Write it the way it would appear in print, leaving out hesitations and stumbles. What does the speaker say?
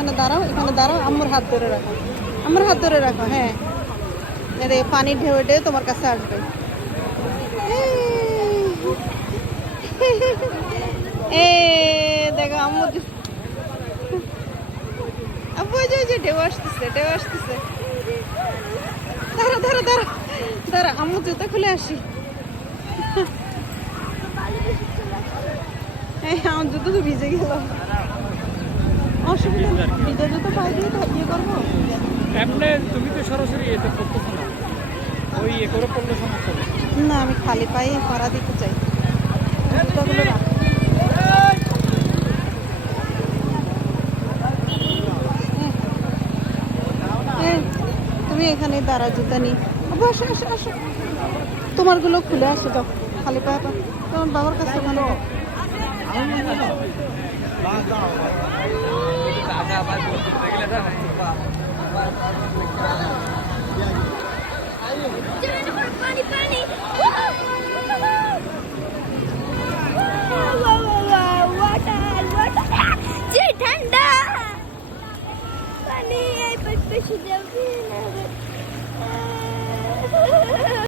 এখানে দাঁড়াও, এখানে দাঁড়াও, আম্মুর হাত ধরে রাখো, আমার হাত ধরে রাখো। হ্যাঁ, এরে পানির ঢেউ ঢেউ তোমার কাছে আসবে। এ দেখো আম্মু, আব্বু যে ঢেউ আসতেছে, ঢেউ আসতেছে। দাঁড়া দাঁড়া দাঁড়া দাঁড়া, আম্মু জুতা খুলে আসি। আমার জুতো তো ভিজে গেল, অসুবিধা নেই, ভিজে জুতো পাই দিয়ে তো ইয়ে করবো। এমনি তুমি তো সরাসরি এতে পড়তেছো না, ওই এ করে পড়লে সমস্যা নেই। না, আমি খালি পায়ে পাড়া দিতে চাই। জুতাগুলো রাখ। তুমি এখানে দাঁড়া, জুতা নি। আসো আসো আসো, তোমারগুলো খুলে আসো, যাও খালি পায়ে পা। তোমার বাবার কাছে ওখানে যাও। পানি পানি যে ঠান্ডা পানি এই বেশি যাবে না।